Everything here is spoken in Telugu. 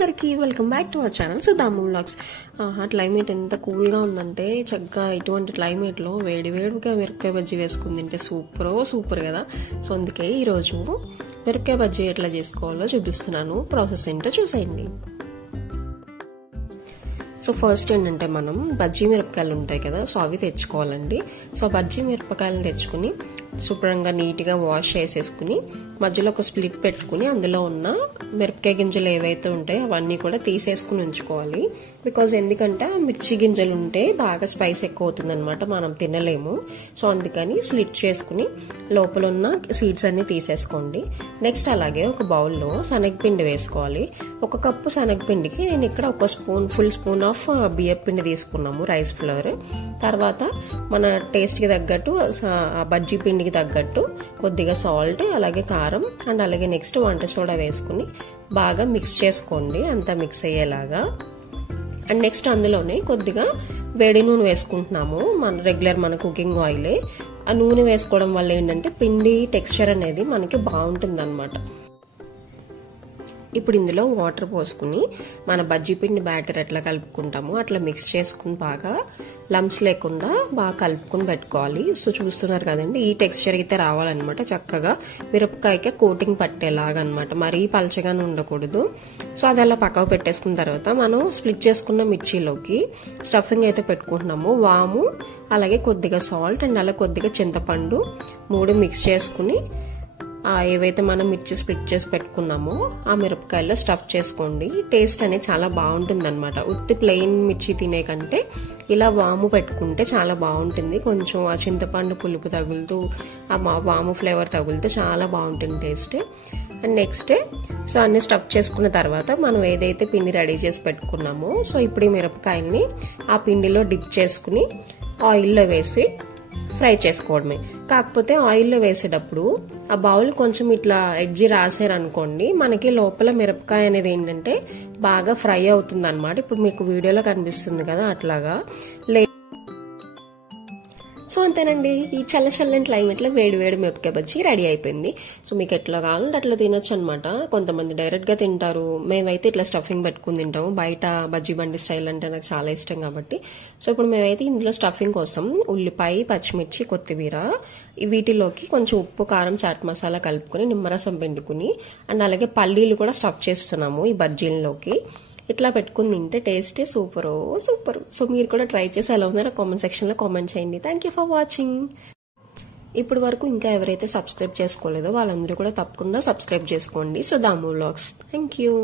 అందరికీ welcome back to our channel Sudhamu vlogs. Climate ఎంత కూల్గా ఉందంటే చక్కగా ఇటువంటి క్లైమేట్లో వేడివేడిగా మిరపకాయ బజ్జీ వేసుకుని తింటే సూపర్ కదా. సో అందుకే ఈరోజు మిరపకాయ బజ్జీ ఎట్లా చేసుకోవాలో చూపిస్తున్నాను. ప్రాసెస్ ఏంటో చూసేయండి. సో ఫస్ట్ ఏంటంటే మనం బజ్జీ మిరపకాయలు ఉంటాయి కదా, సో అవి తెచ్చుకోవాలండి. సో బజ్జీ మిరపకాయలను తెచ్చుకుని శుభ్రంగా నీట్గా వాష్ చేసేసుకుని మధ్యలో ఒక స్ప్లిట్ పెట్టుకుని అందులో ఉన్న మిరపకాయ గింజలు ఏవైతే ఉంటాయో అవన్నీ కూడా తీసేసుకుని ఉంచుకోవాలి. బికాజ్ ఎందుకంటే మిర్చి గింజలు ఉంటే బాగా స్పైస్ ఎక్కువ అవుతుంది అనమాట, మనం తినలేము. సో అందుకని స్లిట్ చేసుకుని లోపల ఉన్న సీడ్స్ అన్ని తీసేసుకోండి. నెక్స్ట్ అలాగే ఒక బౌల్లో శనగపిండి వేసుకోవాలి. ఒక కప్పు శనగపిండికి నేను ఇక్కడ ఒక ఫుల్ స్పూన్ ఆఫ్ బియ్యం పిండి తీసుకున్నాము, రైస్ ఫ్లోర్. తర్వాత మన టేస్ట్కి తగ్గట్టు బజ్జీ పిండికి తగ్గట్టు కొద్దిగా సాల్ట్, అలాగే కారం అండ్ అలాగే నెక్స్ట్ వంట సోడా వేసుకుని బాగా మిక్స్ చేసుకోండి, అంతా మిక్స్ అయ్యేలాగా. అండ్ నెక్స్ట్ అందులోనే కొద్దిగా వేడి నూనె వేసుకుంటున్నాము, మన కుకింగ్ ఆయిలే. ఆ నూనె వేసుకోవడం వల్ల ఏంటంటే పిండి టెక్స్చర్ అనేది మనకి బాగుంటుంది అనమాట. ఇప్పుడు ఇందులో వాటర్ పోసుకుని మన బజ్జీ పిండి బ్యాటర్ ఎట్లా కలుపుకుంటామో అట్లా మిక్స్ చేసుకుని బాగా లంప్స్ లేకుండా బాగా కలుపుకుని పెట్టుకోవాలి. సో చూస్తున్నారు కదండి, ఈ టెక్స్చర్ అయితే రావాలన్నమాట. చక్కగా మిరపకాయకి కోటింగ్ పట్టేలాగా అనమాట, మరీ పలచగానే ఉండకూడదు. సో అది అలా పక్కకు పెట్టేసుకున్న తర్వాత మనం స్ప్లిట్ చేసుకున్న మిర్చిలోకి స్టఫింగ్ అయితే పెట్టుకుంటున్నాము. వాము, అలాగే కొద్దిగా సాల్ట్ అండ్ అలాగే కొద్దిగా చింతపండు 3 మిక్స్ చేసుకుని ఏవైతే మనం మిర్చి స్ప్లిట్ చేసి పెట్టుకున్నామో ఆ మిరపకాయల్లో స్టఫ్ చేసుకోండి. టేస్ట్ అనేది చాలా బాగుంటుంది అనమాట. ఉత్తి ప్లెయిన్ మిర్చి తినే కంటే ఇలా వాము పెట్టుకుంటే చాలా బాగుంటుంది. కొంచెం ఆ చింతపండు పులుపు తగులుతూ ఆ వాము ఫ్లేవర్ తగులుతూ చాలా బాగుంటుంది టేస్ట్. అండ్ నెక్స్ట్ సో అన్ని స్టఫ్ చేసుకున్న తర్వాత మనం ఏదైతే పిండి రెడీ చేసి పెట్టుకున్నామో సో ఇప్పుడు ఈ మిరపకాయల్ని ఆ పిండిలో డిప్ చేసుకుని ఆయిల్లో వేసి ఫ్రై చేసుకోవడమే. కాకపోతే ఆయిల్లో వేసేటప్పుడు ఆ బౌల్ కొంచెం ఇట్లా ఎడ్జి రాసారనుకోండి, మనకి లోపల మిరపకాయ అనేది ఏంటంటే బాగా ఫ్రై అవుతుంది అనమాట. ఇప్పుడు మీకు వీడియోలో కనిపిస్తుంది కదా అట్లాగా. సో అంతేనండి, ఈ చల్లని క్లైమేట్లో వేడి మిరపకాయ బజ్జీ రెడీ అయిపోయింది. సో మీకు ఎట్లా కావాలంటే అట్లా తినొచ్చు అనమాట. కొంతమంది డైరెక్ట్గా తింటారు, మేమైతే ఇట్లా స్టఫింగ్ పెట్టుకుని తింటాము. బయట బజ్జీ బండి స్టైల్ అంటే నాకు చాలా ఇష్టం కాబట్టి. సో ఇప్పుడు మేమైతే ఇందులో స్టఫింగ్ కోసం ఉల్లిపాయ, పచ్చిమిర్చి, కొత్తిమీర వీటిలోకి కొంచెం ఉప్పు, కారం, చాట్ మసాలా కలుపుకొని నిమ్మరసం పిండుకుని అండ్ అలాగే పల్లీలు కూడా స్టఫ్ చేస్తున్నాము ఈ బజ్జీల్లోకి. ఇట్లా పెట్టుకుని తింటే టేస్టే సూపర్. సో మీరు కూడా ట్రై చేసి ఎలా ఉన్నారో కామెంట్ సెక్షన్లో కామెంట్ చేయండి. Thank you for watching. ఇప్పటి వరకు ఇంకా ఎవరైతే సబ్స్క్రైబ్ చేసుకోలేదో వాళ్ళందరూ కూడా తప్పకుండా సబ్స్క్రైబ్ చేసుకోండి సుధాము వ్లాగ్స్. Thank you.